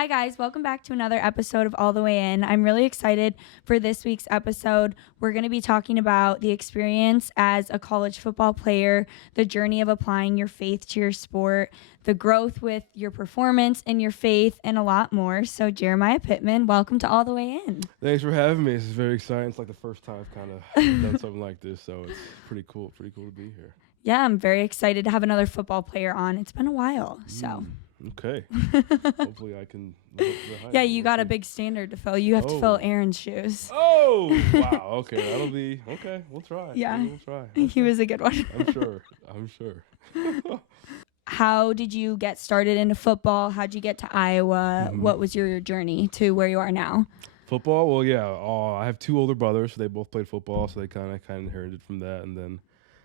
Hi, guys. Welcome back to another episode of All the Way In. I'm really excited for this week's episode. We're going to be talking about the experience as a college football player, the journey of applying your faith to your sport, the growth with your performance and your faith, and a lot more. So, Jeremiah Pittman, welcome to All the Way In. Thanks for having me. This is very exciting. It's like the first time I've kind of done something like this, so it's pretty cool. Pretty cool to be here. Yeah, I'm very excited to have another football player on. It's been a while, so... Okay. Hopefully I can live up to the hype. Yeah, you got a big standard to fill. You have to fill Aaron's shoes. Oh, wow. Okay, that'll be okay. We'll try. Yeah, we'll try. He was a good one. I'm sure. How did you get started into football? How'd you get to Iowa? What was your journey to where you are now? Football? Well, yeah. I have two older brothers. So they both played football, so they kind of inherited from that. And then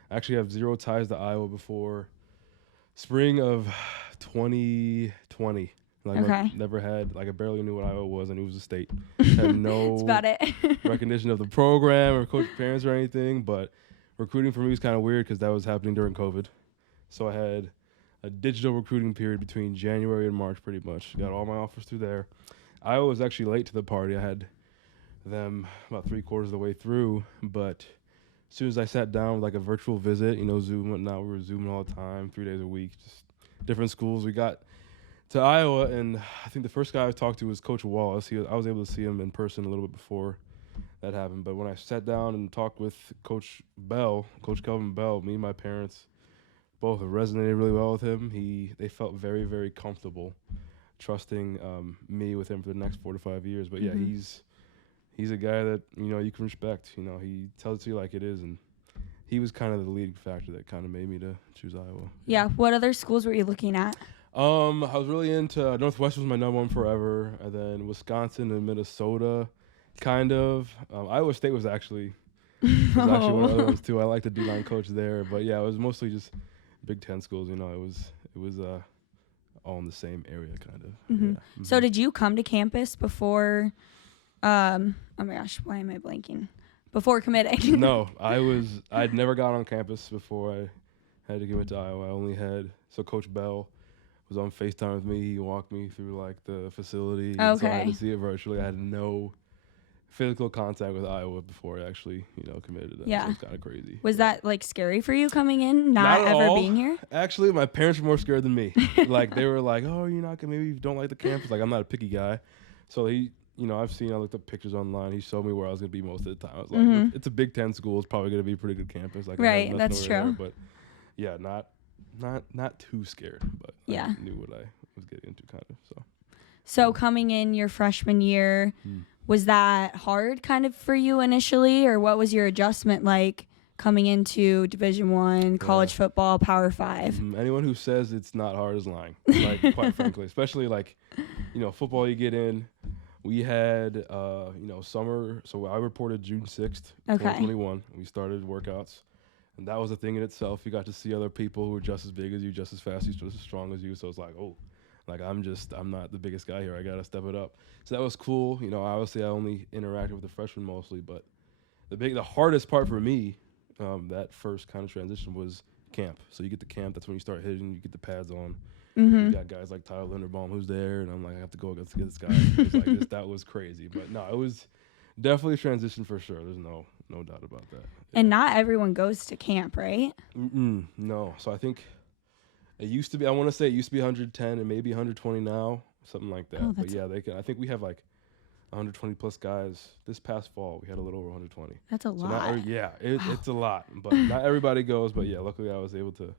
I actually have zero ties to Iowa before spring of 2020. I never had, I barely knew what Iowa was. I knew it was a state. Had no That's about it. recognition of the program or coach parents or anything, but recruiting for me was kind of weird because that was happening during COVID. So I had a digital recruiting period between January and March pretty much. Got all my offers through there. Iowa was actually late to the party. I had them about 3/4 of the way through, but as soon as I sat down with a virtual visit, Zoom and whatnot, we were Zooming all the time, 3 days a week, just different schools. We got to Iowa, and I think the first guy I talked to was Coach Wallace. I was able to see him in person a little bit before that happened. But when I sat down and talked with Coach Kelvin Bell, me and my parents both resonated really well with him. They felt very, very comfortable trusting me with him for the next 4 to 5 years. But yeah, he's a guy that, you can respect. He tells it to you like it is, and he was kind of the leading factor that kind of made me to choose Iowa. Yeah. What other schools were you looking at? I was really into Northwestern was my number one forever, and then Wisconsin and Minnesota, kind of. Iowa State was actually one of the other ones too. I liked the D-line coach there, but yeah, it was mostly just Big Ten schools. It was all in the same area, kind of. Yeah. So did you come to campus before? Oh my gosh, why am I blanking? Before committing? No, I'd never got on campus before I had to give it to Iowa. I only had Coach Bell was on FaceTime with me. He walked me through the facility. Okay. So I had to see it virtually. I had no physical contact with Iowa before I actually, committed to them. Yeah. So it's kind of crazy. Was that scary for you coming in, not at ever all. being here? Actually, my parents were more scared than me. They were like, "Oh, you're not gonna, maybe you don't like the campus." I'm not a picky guy, so I looked up pictures online. He showed me where I was gonna be most of the time. I was like, "It's a Big Ten school. It's probably gonna be a pretty good campus." Right, that's true. There, but yeah, not too scared, but yeah, I knew what I was getting into, kind of. So coming in your freshman year, was that hard, kind of, for you initially, or what was your adjustment like coming into Division I, college football, Power 5? Anyone who says it's not hard is lying. Quite frankly, especially football. You get in. We had, summer. So I reported June 6th, 2021. We started workouts. And that was a thing in itself. You got to see other people who were just as big as you, just as fast, just as strong as you. So it's I'm not the biggest guy here. I got to step it up. So that was cool. Obviously I only interacted with the freshmen mostly. But the hardest part for me, that first kind of transition was camp. So you get to camp. That's when you start hitting. You get the pads on. You got guys like Tyler Linderbaum who's there, and I'm like, I have to go against this guy. That was crazy, but no, it was definitely a transition for sure. There's no doubt about that. Yeah. And not everyone goes to camp, right? No. So I think it used to be. I want to say it used to be 110 and maybe 120 now, something like that. But yeah, they can. I think we have 120 plus guys. This past fall, we had a little over 120. That's a lot. It's a lot, but not everybody goes. But yeah, luckily I was able to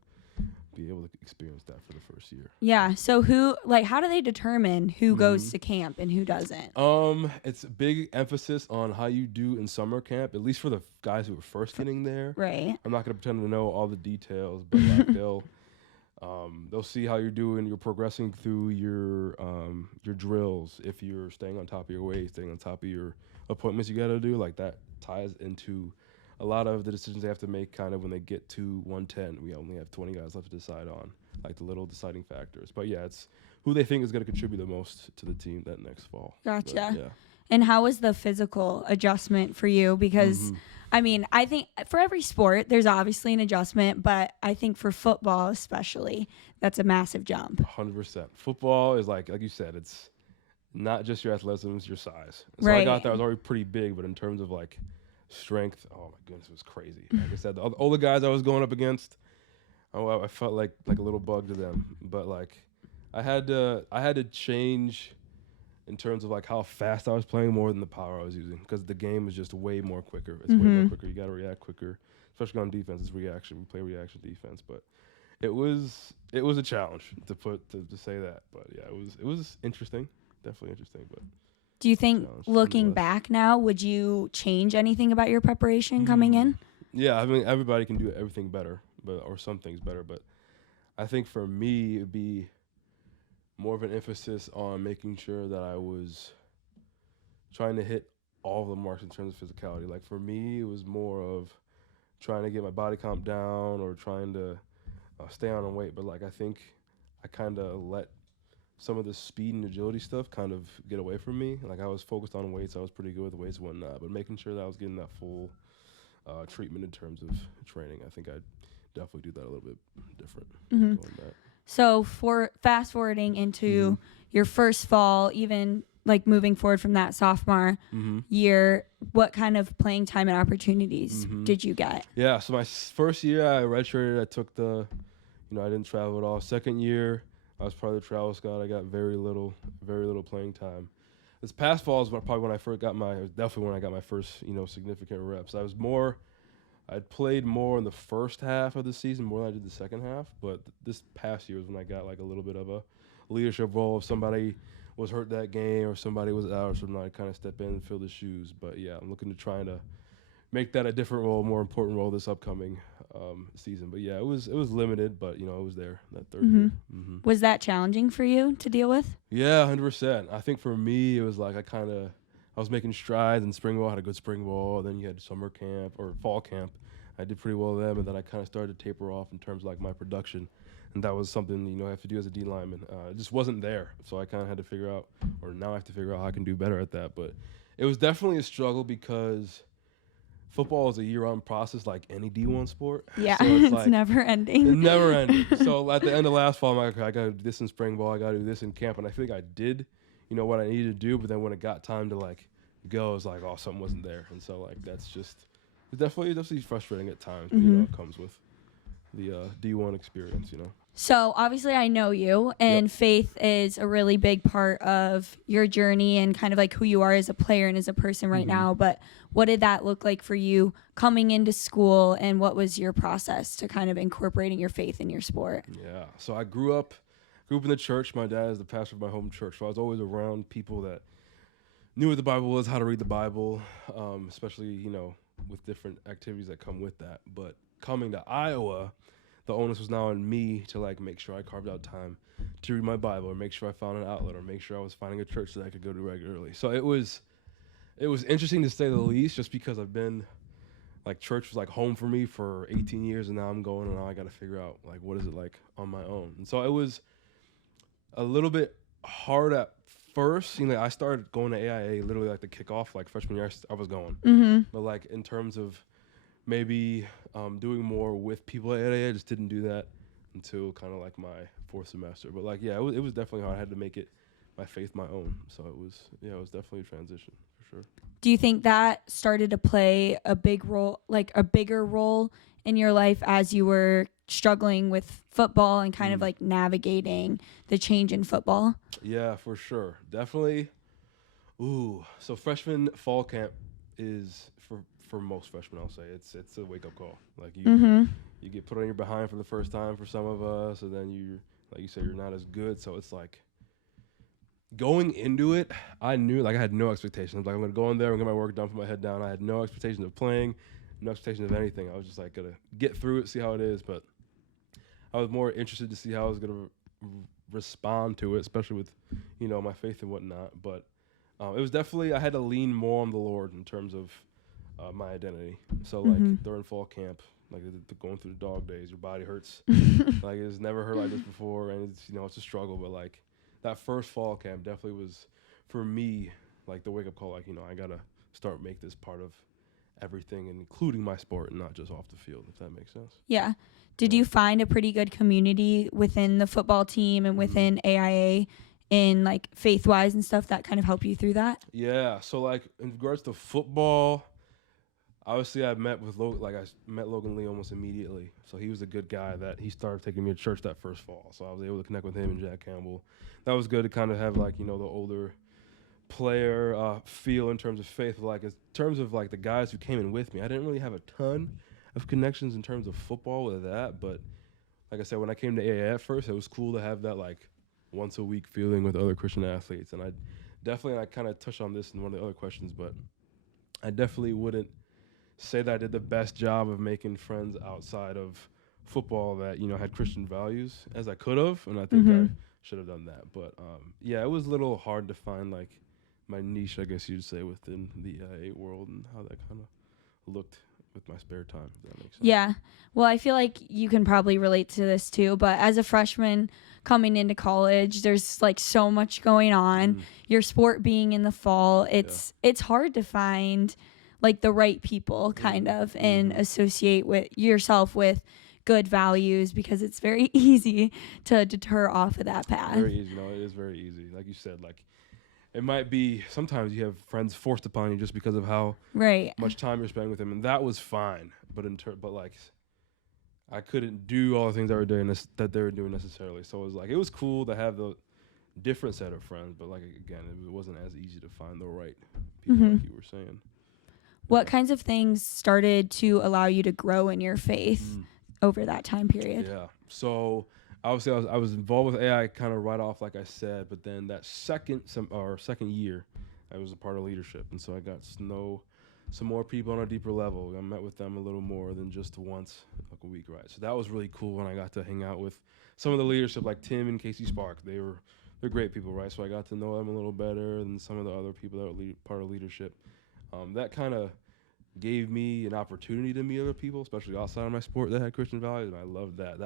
experience that for the first year. Yeah. So how do they determine who goes to camp and who doesn't? It's a big emphasis on how you do in summer camp, at least for the guys who are first getting there. Right. I'm not going to pretend to know all the details, but they'll see how you're doing. You're progressing through your drills. If you're staying on top of your weight, staying on top of your appointments you got to do, that ties into a lot of the decisions they have to make kind of when they get to 110. We only have 20 guys left to decide on, the little deciding factors. But yeah, it's who they think is going to contribute the most to the team that next fall. Gotcha. But, yeah. And how was the physical adjustment for you? Because, I think for every sport, there's obviously an adjustment, but I think for football especially, that's a massive jump. 100%. Football is like you said, not just your athleticism, it's your size. So Right. I got there, I was already pretty big, but in terms of like strength, oh my goodness, it was crazy. Like I said, all the guys I was going up against, I felt like a little bug to them. But like I had to change in terms of like how fast I was playing more than the power I was using, because the game is just way more quicker. It's way more quicker. You got to react quicker, especially on defense. It's reaction. We play reaction defense, but it was a challenge to say that. But yeah, it was interesting, definitely interesting. But do you think, looking back now, would you change anything about your preparation coming in? Yeah, I mean, everybody can do everything better, or some things better. But I think for me, it'd be more of an emphasis on making sure that I was trying to hit all of the marks in terms of physicality. Like for me, it was more of trying to get my body comp down or trying to stay on weight. But like I think I kind of let some of the speed and agility stuff kind of get away from me. Like I was focused on weights. I was pretty good with weights and whatnot. But making sure that I was getting that full treatment in terms of training, I think I'd definitely do that a little bit different. On that. So for fast forwarding into your first fall, even like moving forward from that sophomore year, what kind of playing time and opportunities did you get? Yeah, so my first year I redshirted. I took I didn't travel at all. Second year, I was part of the travel squad. I got very little playing time. This past fall is probably when I first got definitely when I got my first, significant reps. I'd played more in the first half of the season more than I did the second half, but this past year was when I got like a little bit of a leadership role. If somebody was hurt that game or somebody was out or something, I'd kind of step in and fill the shoes. But yeah, I'm looking to try to make that a different role, more important role this upcoming season. But yeah, it was limited, but it was there that third year. Was that challenging for you to deal with? Yeah, 100%. I think for me, it was like I was making strides in spring ball. I had a good spring ball. Then you had summer camp or fall camp. I did pretty well then, and then I kind of started to taper off in terms of like my production. And that was something, I have to do as a D lineman. It just wasn't there. So I kind of had to figure out, or now I have to figure out how I can do better at that. But it was definitely a struggle because football is a year-round process like any D1 sport. Yeah, so it's never ending. It's never ending. So at the end of last fall, I'm like, okay, I got to do this in spring ball. I got to do this in camp. And I feel like I did, what I needed to do. But then when it got time to like go, it was like, oh, something wasn't there. And so like that's just it's definitely frustrating at times. But it comes with the D1 experience. So obviously I know you, and faith is a really big part of your journey and kind of like who you are as a player and as a person right now. But what did that look like for you coming into school, and what was your process to kind of incorporating your faith in your sport? Yeah, so I grew up in the church. My dad is the pastor of my home church, so I was always around people that knew what the Bible was, how to read the Bible, especially, with different activities that come with that. But coming to Iowa, the onus was now on me to like make sure I carved out time to read my Bible, or make sure I found an outlet, or make sure I was finding a church that I could go to regularly. So it was interesting to say the least, just because I've been like church was like home for me for 18 years, and now I'm going, and now I got to figure out like what is it like on my own. And so it was a little bit hard at first. I started going to AIA literally like the kickoff, like freshman year I was going, but like in terms of maybe doing more with people at AIA, I just didn't do that until kind of like my fourth semester. But like, yeah, it was definitely hard. I had to make it my faith my own. So it was definitely a transition for sure. Do you think that started to play a bigger role in your life as you were struggling with football and kind of like navigating the change in football? Yeah, for sure. Definitely. So freshman fall camp is for most freshmen, I'll say it's a wake-up call. Like you get put on your behind for the first time for some of us, and then you, like you said, you're not as good. So it's like going into it, I knew like I had no expectations. Like I'm gonna go in there and get my work done, put my head down. I had no expectations of playing, no expectations of anything. I was just like gonna get through it, see how it is. But I was more interested to see how I was gonna respond to it, especially with my faith and whatnot. But it was definitely, I had to lean more on the Lord in terms of my identity. So like during fall camp, like going through the dog days, your body hurts. Like it's never hurt like this before, and it's a struggle. But like that first fall camp definitely was for me like the wake up call. Like I gotta make this part of everything, including my sport, and not just off the field. If that makes sense. Yeah. Did you find a pretty good community within the football team and within AIA in like faith wise and stuff that kind of help you through that? Yeah. So like in regards to football, obviously I met Logan Lee almost immediately. So he was a good guy that he started taking me to church that first fall. So I was able to connect with him and Jack Campbell. That was good to kind of have like, the older player feel in terms of faith. Like in terms of like the guys who came in with me, I didn't really have a ton of connections in terms of football with that. But like I said, when I came to AA at first, it was cool to have that like once a week feeling with other Christian athletes. And I kind of touched on this in one of the other questions, but I definitely wouldn't say that I did the best job of making friends outside of football that, had Christian values as I could have. And I think I should have done that. But yeah, it was a little hard to find like my niche, I guess you'd say, within the AA world and how that kind of looked with my spare time, if that makes sense. Yeah. Well, I feel like you can probably relate to this too, but as a freshman coming into college, there's like so much going on. Your sport being in the fall, it's hard to find like the right people kind of and associate with yourself with good values, because it's very easy to deter off of that path. Very easy. No, it is very easy. Like you said, like it might be sometimes you have friends forced upon you just because of how much time you're spending with them, and that was fine. But like I couldn't do all the things that they were doing necessarily. So it was cool to have the different set of friends, but like again, it wasn't as easy to find the right people, like you were saying. What kinds of things started to allow you to grow in your faith over that time period? Yeah. So obviously I was involved with AI kind of right off, like I said, but then that second year, I was a part of leadership. And so I got to know some more people on a deeper level. I met with them a little more than just once like a week, right? So that was really cool when I got to hang out with some of the leadership, like Tim and Casey Spark. They're great people, right? So I got to know them a little better than some of the other people that were part of leadership. That kind of gave me an opportunity to meet other people, especially outside of my sport, that had Christian values, and I loved that.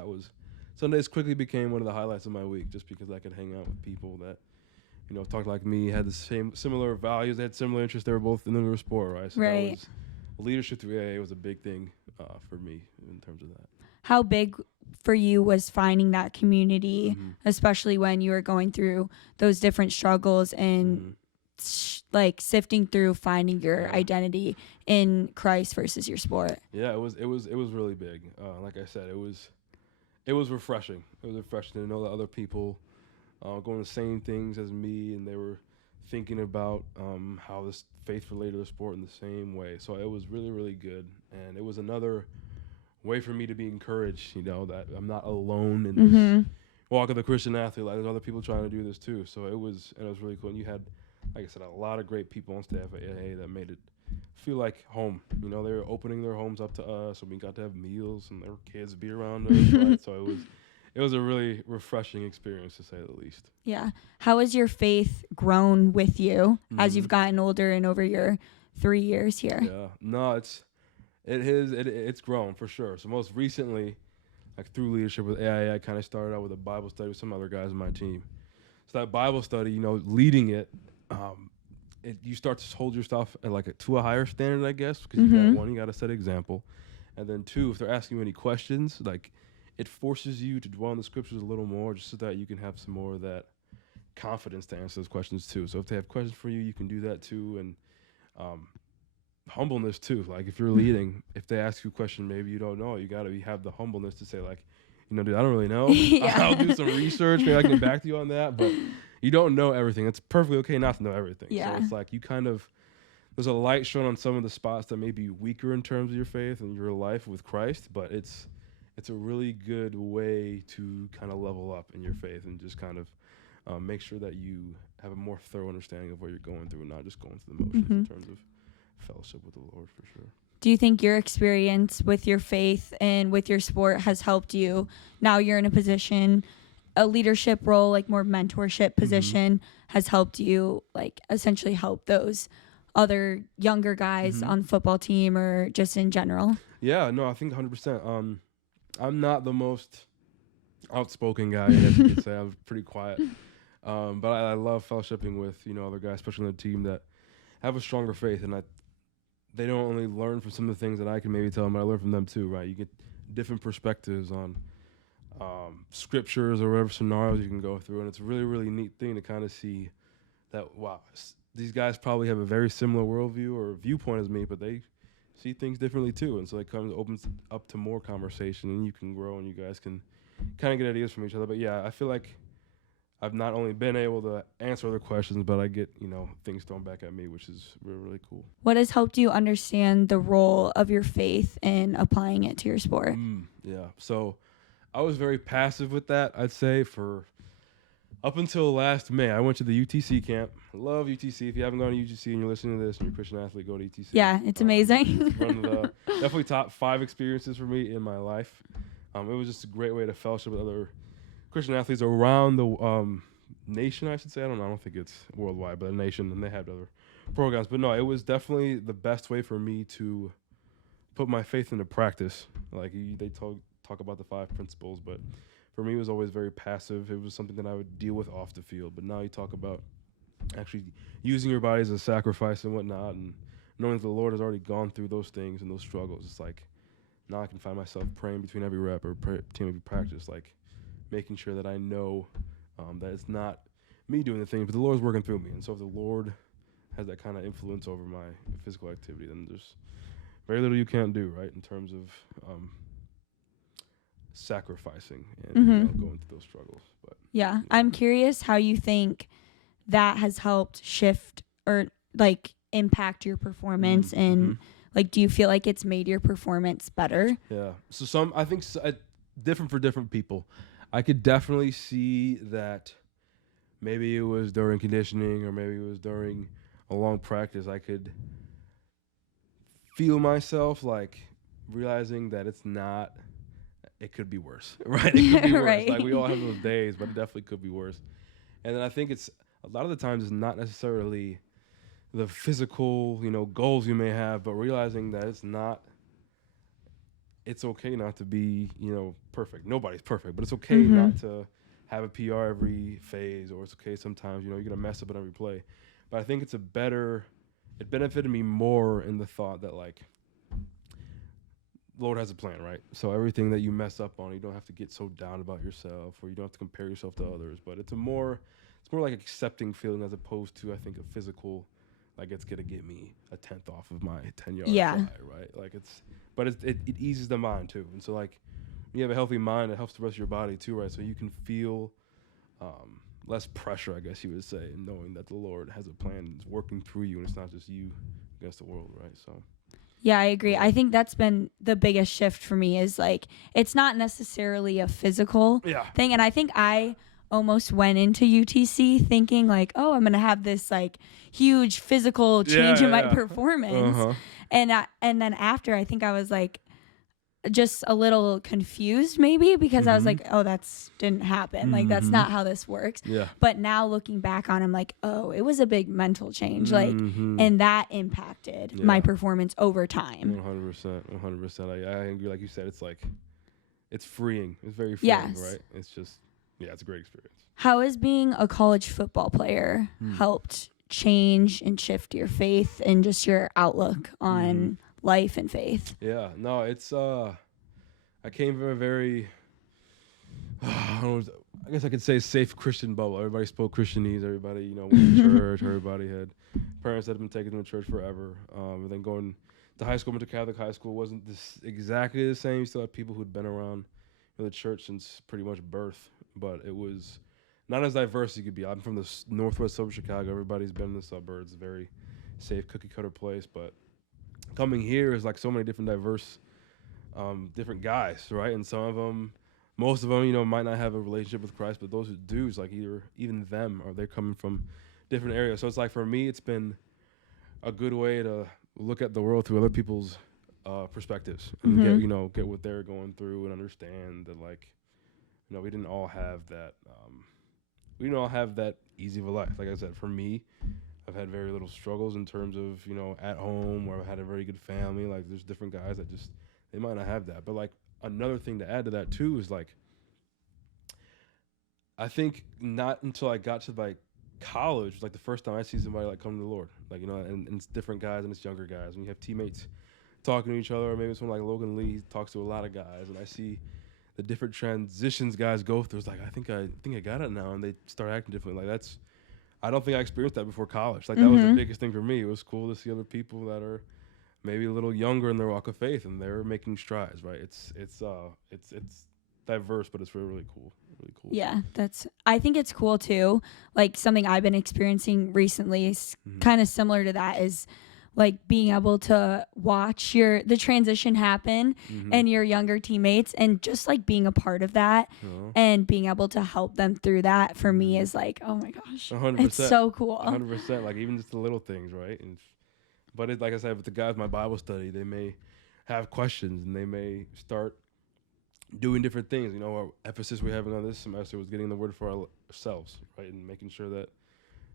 Sundays quickly became one of the highlights of my week, just because I could hang out with people that, talked like me, had the similar values, they had similar interests, they were both in the sport, right? So that was, leadership through AA was a big thing for me in terms of that. How big for you was finding that community, especially when you were going through those different struggles and like sifting through finding your identity in Christ versus your sport? Yeah, it was really big. Like I said, it was refreshing. It was refreshing to know that other people going the same things as me, and they were thinking about how this faith related to the sport in the same way. So it was really, really good, and it was another way for me to be encouraged. That I'm not alone in this walk of the Christian athlete. Like there's other people trying to do this too. So it was really cool. And you had, like I said, a lot of great people on staff at AA that made it feel like home. They were opening their homes up to us, and we got to have meals, and there were kids be around us. Right? So it was a really refreshing experience, to say the least. Yeah. How has your faith grown with you as you've gotten older and over your 3 years here? Yeah. No, it's grown for sure. So most recently, like through leadership with AI, I kind of started out with a Bible study with some other guys on my team. So that Bible study, leading it, you start to hold yourself at to a higher standard, I guess, because you got to set an example, and then two, if they're asking you any questions, like it forces you to dwell on the scriptures a little more, just so that you can have some more of that confidence to answer those questions too. So if they have questions for you, you can do that too, and humbleness too. Like if you're leading, if they ask you a question maybe you don't know, you got to have the humbleness to say like, dude, I don't really know. I'll do some research, maybe I can get back to you on that, but you don't know everything. It's perfectly okay not to know everything. Yeah. So it's like there's a light shown on some of the spots that may be weaker in terms of your faith and your life with Christ, but it's a really good way to kind of level up in your faith and just kind of make sure that you have a more thorough understanding of what you're going through and not just going through the motions in terms of fellowship with the Lord, for sure. Do you think your experience with your faith and with your sport has helped you? Now you're in a position, a leadership role, like more mentorship position, has helped you like essentially help those other younger guys on the football team or just in general? Yeah, no, I think 100%. I'm not the most outspoken guy, as you could say. I'm pretty quiet. But I love fellowshipping with, other guys, especially on the team that have a stronger faith, and they don't only learn from some of the things that I can maybe tell them, but I learn from them too, right? You get different perspectives on scriptures or whatever scenarios you can go through. And it's a really, really neat thing to kind of see that, wow, these guys probably have a very similar worldview or viewpoint as me, but they see things differently too. And so it opens up to more conversation, and you can grow and you guys can kind of get ideas from each other. But yeah, I feel like I've not only been able to answer other questions, but I get, things thrown back at me, which is really, really cool. What has helped you understand the role of your faith in applying it to your sport? Yeah. So I was very passive with that, I'd say, for up until last May. I went to the UTC camp. I love UTC. If you haven't gone to UTC and you're listening to this and you're a Christian athlete, go to UTC. Yeah, it's amazing. It's one of the definitely top 5 experiences for me in my life. It was just a great way to fellowship with other Christian athletes around the nation, I should say. I don't think it's worldwide, but a nation, and they had other programs. But no, it was definitely the best way for me to put my faith into practice. Like they talk about the 5 principles, but for me, it was always very passive. It was something that I would deal with off the field. But now you talk about actually using your body as a sacrifice and whatnot, and knowing that the Lord has already gone through those things and those struggles. It's like now I can find myself praying between every rep or between every practice, like making sure that I know that it's not me doing the thing, but the Lord's working through me. And so if the Lord has that kind of influence over my physical activity, then there's very little you can't do, right, in terms of sacrificing and going through those struggles. But yeah, I'm curious how you think that has helped shift or like impact your performance, and like, do you feel like it's made your performance better? Yeah. So I think different for different people. I could definitely see that maybe it was during conditioning or maybe it was during a long practice. I could feel myself like realizing that it's not, it could be worse, right? It could be worse. Right. Like we all have those days, but it definitely could be worse. And then I think it's a lot of the times it's not necessarily the physical, goals you may have, but realizing that it's okay not to be, perfect. Nobody's perfect, but it's okay not to have a PR every phase, or it's okay sometimes, you're going to mess up on every play. But I think it benefited me more in the thought that, like, Lord has a plan, right? So everything that you mess up on, you don't have to get so down about yourself, or you don't have to compare yourself to others. But it's more like accepting feeling as opposed to, I think, a physical, like it's gonna get me a 10th off of my 10-yard fly, right? Like it eases the mind too. And so like when you have a healthy mind, it helps the rest of your body too, right? So you can feel less pressure, I guess you would say, in knowing that the Lord has a plan and is working through you, and it's not just you against the world, right? So. Yeah, I agree. I think that's been the biggest shift for me, is like, it's not necessarily a physical thing. And I think I almost went into UTC thinking like, oh, I'm going to have this like huge physical change in my performance. And then after, I think I was like just a little confused maybe, because I was like, oh, didn't happen. Like, that's not how this works. Yeah. But now looking back on, I'm like, oh, it was a big mental change. Like, and that impacted my performance over time. 100%. I agree. Like you said, it's like, it's freeing. It's very freeing, right? It's just, it's a great experience. How has being a college football player helped change and shift your faith and just your outlook on life and faith? Yeah, no, it's I came from a very I guess I could say safe Christian bubble. Everybody spoke Christianese. Everybody, went to church. Everybody had parents that had been taking them to church forever. And then going to high school, went to Catholic high school, wasn't exactly the same. You still had people who'd been around the church since pretty much birth, but it was not as diverse as you could be. I'm from the northwest suburb of Chicago. Everybody's been in the suburbs. Very safe, cookie cutter place, but coming here is like so many different diverse, different guys, right? And most of them, might not have a relationship with Christ, but those who do, is like even them, or they're coming from different areas. So it's like, for me, it's been a good way to look at the world through other people's perspectives and get what they're going through, and understand that, like, we didn't all have that. We didn't all have that easy of a life. Like I said, for me, I've had very little struggles in terms of, at home, where I've had a very good family. Like, there's different guys that they might not have that. But, like, another thing to add to that, too, is, like, I think not until I got to, like, college, like, the first time I see somebody, like, come to the Lord. Like, and it's different guys and it's younger guys. And you have teammates talking to each other, or maybe someone like Logan Lee talks to a lot of guys. And I see the different transitions guys go through. It's like, I think I got it now, and they start acting differently. Like I don't think I experienced that before college. Like that was the biggest thing for me. It was cool to see other people that are maybe a little younger in their walk of faith, and they're making strides. Right? It's diverse, but it's really, really cool. Really cool. Yeah, I think it's cool too. Like something I've been experiencing recently is kind of similar to that, is like being able to watch the transition happen and your younger teammates, and just like being a part of that and being able to help them through that for me is like, oh my gosh, 100%. It's so cool. 100%. Like even just the little things, right? But like I said, with the guys in my Bible study, they may have questions and they may start doing different things. You know, our emphasis we're having on this semester was getting the word for ourselves, right? And making sure that,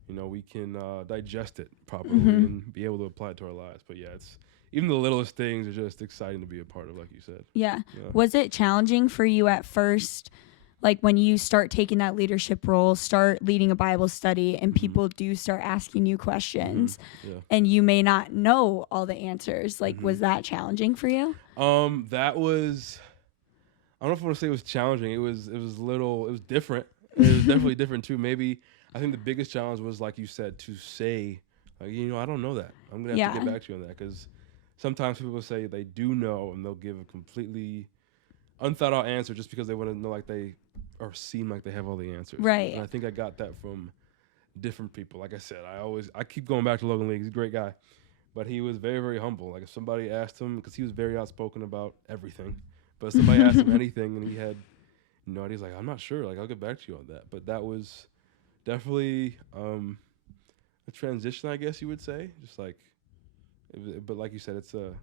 you know, we can digest it properly and be able to apply it to our lives. But yeah, it's even the littlest things are just exciting to be a part of, like you said. Yeah. Was it challenging for you at first, like when you start taking that leadership role, start leading a Bible study, and people do start asking you questions and you may not know all the answers? Like, was that challenging for you? That was, I don't know if I want to say it was challenging. It was different. It was definitely different too. Maybe I think the biggest challenge was, like you said, to say, like, you know, I don't know that. I'm going to have to get back to you on that, because sometimes people say they do know and they'll give a completely unthought out answer just because they want to know, like they, or seem like they have all the answers. Right. And I think I got that from different people. Like I said, I keep going back to Logan Lee. He's a great guy, but he was very, very humble. Like if somebody asked him, because he was very outspoken about everything, but if somebody asked him anything and he had, you know, he's like, I'm not sure. Like I'll get back to you on that. But that was definitely a transition, I guess you would say. Just like, but like you said, it's a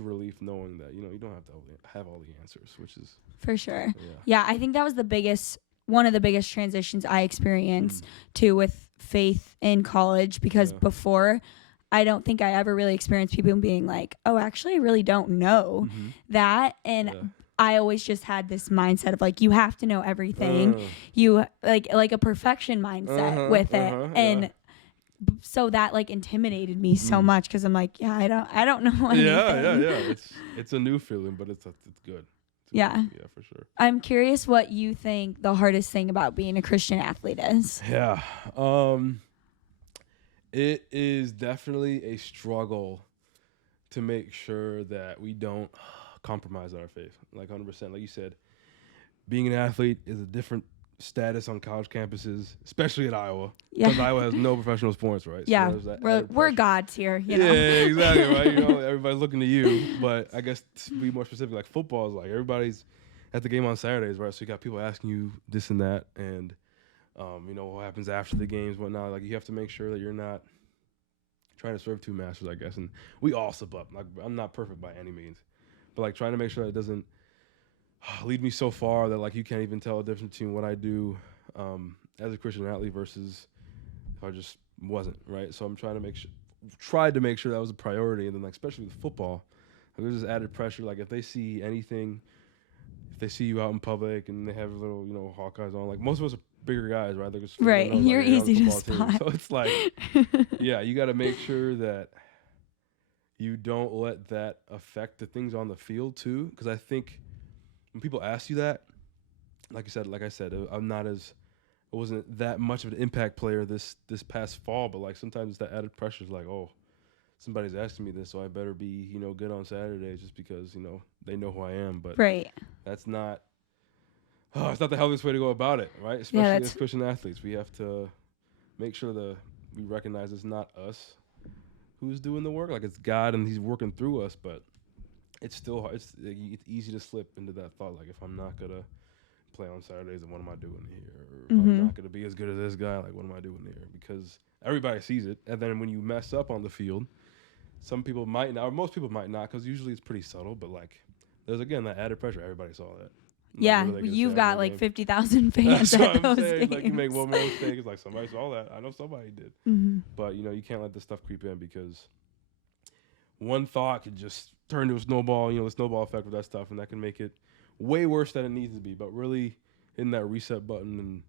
relief knowing that, you know, you don't have to have all the answers, which is for sure. Yeah, I think that was one of the biggest transitions I experienced too with faith in college, because before, I don't think I ever really experienced people being like, oh, actually, I really don't know that. And I always just had this mindset of like, you have to know everything. You like a perfection mindset with it. And so that like intimidated me so much, because I'm like, I don't know anything. Yeah. It's a new feeling, but it's good. Yeah, for sure. I'm curious what you think the hardest thing about being a Christian athlete is. Yeah. It is definitely a struggle to make sure that we don't compromise our faith. Like 100%. Like you said, being an athlete is a different status on college campuses, especially at Iowa. Because Iowa has no professional sports, right? Yeah, so we're gods here, you know? Yeah, exactly, right? You know, everybody's looking to you. But I guess to be more specific, like football is like everybody's at the game on Saturdays, right? So you got people asking you this and that, and you know, what happens after the games, whatnot. Like you have to make sure that you're not trying to serve two masters, I guess. And we all slip up. Like I'm not perfect by any means, but like trying to make sure that it doesn't lead me so far that like you can't even tell the difference between what I do as a Christian athlete versus if I just wasn't, right? So I'm tried to make sure that was a priority, and then like especially with football, like, there's this added pressure. Like if they see anything, if they see you out in public and they have little, you know, Hawkeyes on, like most of us are bigger guys, right? Just, right, you know, you're like, easy to spot. Team. So it's like, yeah, you got to make sure that you don't let that affect the things on the field too, because I think when people ask you that, like I said, I wasn't that much of an impact player this past fall, but like sometimes it's that added pressure is like, oh, somebody's asking me this, so I better be, you know, good on Saturdays just because, you know, they know who I am. But that's not, it's not the healthiest way to go about it, right? Especially as Christian athletes, we have to make sure that we recognize it's not us who's doing the work. Like it's God and He's working through us, but it's still hard. It's easy to slip into that thought, like if I'm not gonna play on Saturdays, then what am I doing here? Or if I'm not gonna be as good as this guy, like what am I doing here? Because everybody sees it, and then when you mess up on the field, some people might not, or most people might not, because usually it's pretty subtle. But like, there's again that added pressure. Everybody saw that. Yeah, you've got like 50,000 fans at those games. Like you make one more mistake, it's like somebody saw that. I know somebody did. But you know, you can't let this stuff creep in, because one thought could just turn to a snowball, you know, the snowball effect with that stuff, and that can make it way worse than it needs to be. But really hitting that reset button, and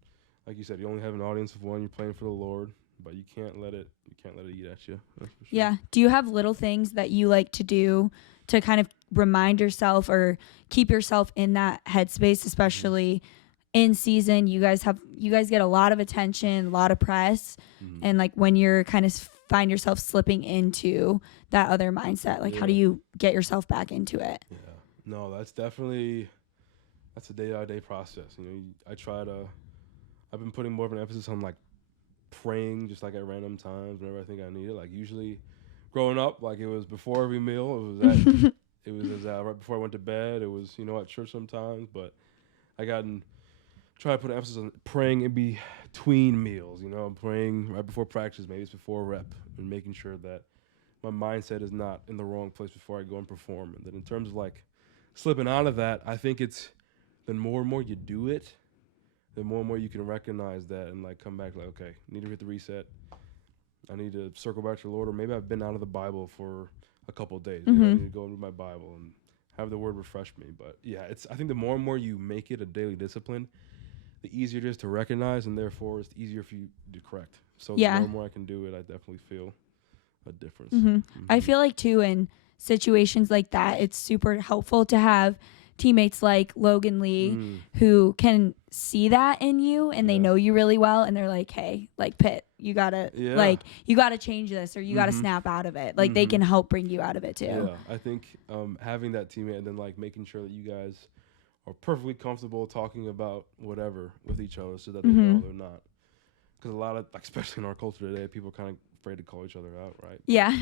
like you said, you only have an audience of one, you're playing for the Lord, but you can't let it eat at you. That's for sure. Yeah. Do you have little things that you like to do to kind of remind yourself or keep yourself in that headspace, especially in season. You guys get a lot of attention, a lot of press, and like when you're kind of find yourself slipping into that other mindset, like how do you get yourself back into it? Yeah, no, that's a day-by-day process. You know, I've been putting more of an emphasis on like praying just like at random times whenever I think I need it. Like usually growing up, like it was before every meal, it was right before I went to bed, it was, you know, at church sometimes, but I try to put an emphasis on praying in between meals. You know, I'm praying right before practice, maybe it's before rep, and making sure that my mindset is not in the wrong place before I go and perform. And then in terms of like slipping out of that, I think it's the more and more you do it, the more and more you can recognize that and like come back like, okay, I need to hit the reset. I need to circle back to the Lord, or maybe I've been out of the Bible for a couple of days. Maybe I need to go and read my Bible and have the Word refresh me. But yeah, I think the more and more you make it a daily discipline, the easier it is to recognize, and therefore it's easier for you to correct. So the more and more I can do it, I definitely feel a difference. I feel like too in situations like that, it's super helpful to have teammates like Logan Lee who can see that in you, and they know you really well, and they're like, hey, like Pitt, you gotta change this, or you gotta snap out of it. Like they can help bring you out of it too. Yeah, I think having that teammate and then like making sure that you guys are perfectly comfortable talking about whatever with each other, so that they know they're not. Because a lot of, especially in our culture today, people are kind of afraid to call each other out, right? Yeah.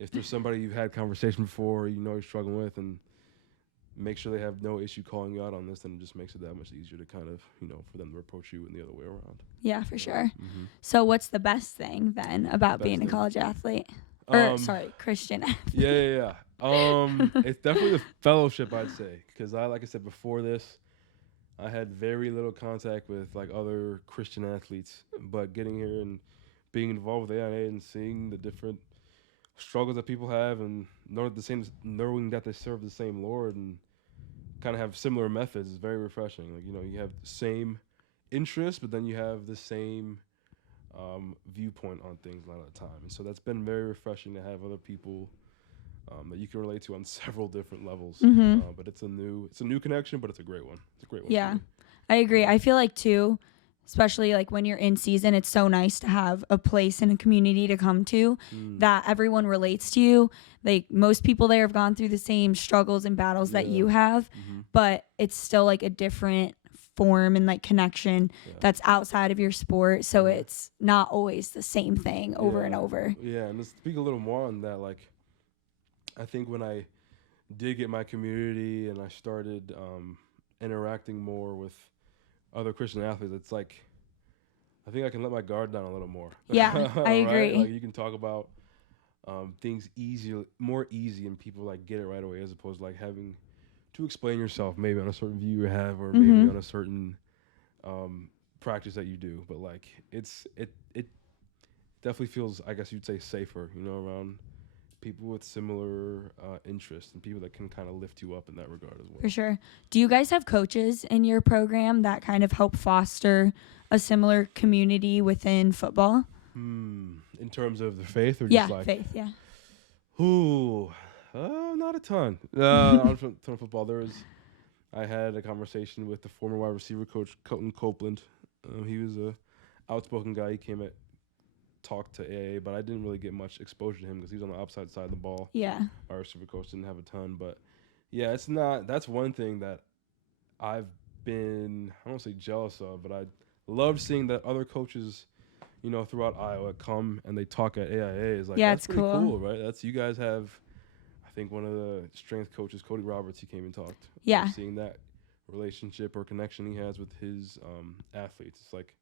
If there's somebody you've had conversation before, you know you're struggling with, and make sure they have no issue calling you out on this, then it just makes it that much easier to kind of, you know, for them to approach you in the other way around. Yeah, for sure. So what's the best thing then about being a college athlete? Christian athlete. Yeah. It's definitely the fellowship, I'd say, because like I said before this, I had very little contact with like other Christian athletes, but getting here and being involved with AIA and seeing the different struggles that people have, and knowing that they serve the same Lord and kind of have similar methods is very refreshing. Like, you know, you have the same interests, but then you have the same viewpoint on things a lot of the time, and so that's been very refreshing to have other people that you can relate to on several different levels. But it's a new connection, but it's a great one. It's a great one. Yeah, I agree. I feel like too, especially like when you're in season, it's so nice to have a place and a community to come to that everyone relates to you. Like most people there have gone through the same struggles and battles that you have, but it's still like a different form and like connection that's outside of your sport. So it's not always the same thing over and over. Yeah, and to speak a little more on that, like I think when I did get my community and I started interacting more with other Christian athletes, it's like I think I can let my guard down a little more. Yeah, I agree. Like you can talk about things more easy, and people like get it right away, as opposed to like having to explain yourself maybe on a certain view you have, or maybe on a certain practice that you do. But like it definitely feels, I guess you'd say, safer, you know, around people with similar interests and people that can kind of lift you up in that regard as well. For sure. Do you guys have coaches in your program that kind of help foster a similar community within football? In terms of the faith, or just like faith, yeah. Not a ton. On football, I had a conversation with the former wide receiver coach, Colton Copeland. He was a outspoken guy. He came at talk to AA, but I didn't really get much exposure to him because he was on the opposite side of the ball. Yeah. Our receiver coach didn't have a ton, but yeah, that's one thing that I've been, I don't say jealous of, but I loved seeing that other coaches, you know, throughout Iowa come and they talk at AIA. Is like, yeah, that's pretty cool, right? You guys have, I think one of the strength coaches, Cody Roberts, he came and talked. Yeah. Seeing that relationship or connection he has with his athletes. It's like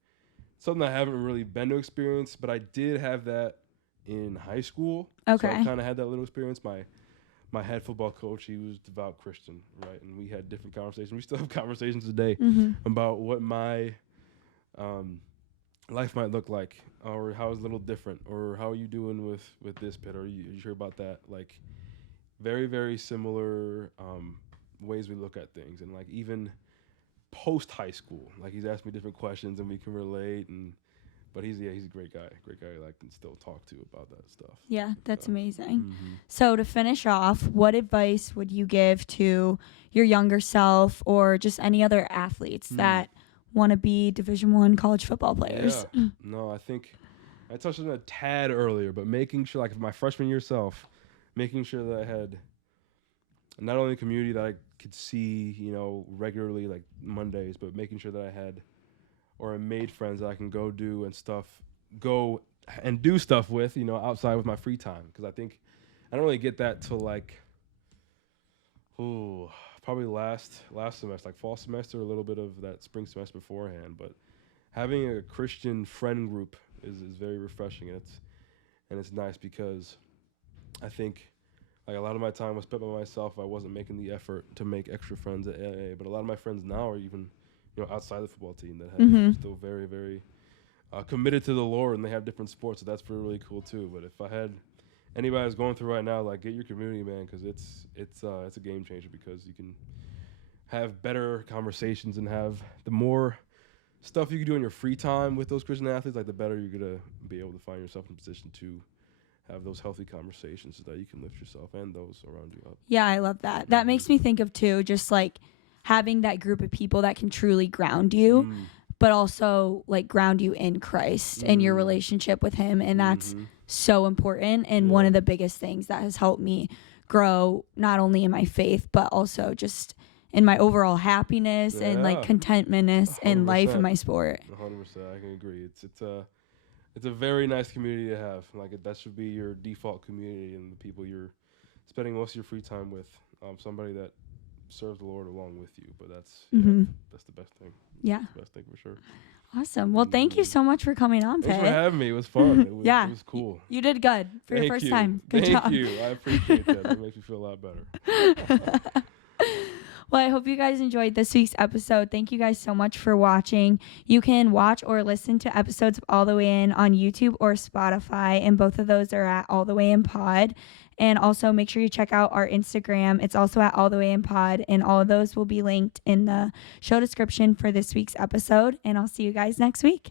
something I haven't really been to experience, but I did have that in high school. Okay. So I kind of had that little experience. My head football coach, he was devout Christian, right? And we had different conversations. We still have conversations today about what my life might look like, or how it's a little different, or how are you doing with this bit, or you sure about that? Like very, very similar ways we look at things. And like even post high school, like he's asked me different questions and we can relate, and But he's a great guy that I can still talk to about that stuff. Yeah, that's amazing. Mm-hmm. So to finish off, what advice would you give to your younger self or just any other athletes that want to be Division I college football players? Yeah. No, I think I touched on it a tad earlier, but making sure, like my freshman year self, making sure that I had not only a community that I could see, regularly, like Mondays, but making sure that I had or I made friends that I can go do stuff with, outside with my free time. Because I think I don't really get that till probably last semester, like fall semester, a little bit of that spring semester beforehand. But having a Christian friend group is very refreshing, and it's nice because I think like a lot of my time was spent by myself. I wasn't making the effort to make extra friends at AA, but a lot of my friends now are even outside the football team that have still very, very committed to the Lord, and they have different sports, so that's really cool too. But if I had anybody that's going through right now, like, get your community, man, because it's a game changer, because you can have better conversations and have the more stuff you can do in your free time with those Christian athletes, like the better you're gonna be able to find yourself in a position to have those healthy conversations so that you can lift yourself and those around you up. Yeah, I love that. That makes me think of too, just like having that group of people that can truly ground you, but also like ground you in Christ and your relationship with him. And that's so important. And one of the biggest things that has helped me grow, not only in my faith, but also just in my overall happiness and like contentmentness in life and my sport. 100%. I can agree. It's a very nice community to have. Like, that should be your default community and the people you're spending most of your free time with. Somebody that serve the Lord along with you, but that's the best thing. Yeah, that's the best thing for sure. Awesome. Well, thank you so much for coming on, Pitt. Thanks for having me. It was fun. It was cool. You did good for your first time. Good job. Thank you. I appreciate that. It makes me feel a lot better. Well, I hope you guys enjoyed this week's episode. Thank you guys so much for watching. You can watch or listen to episodes of All the Way In on YouTube or Spotify, and both of those are at All the Way In Pod. And also make sure you check out our Instagram. It's also at All the Way In Pod, and all of those will be linked in the show description for this week's episode. And I'll see you guys next week.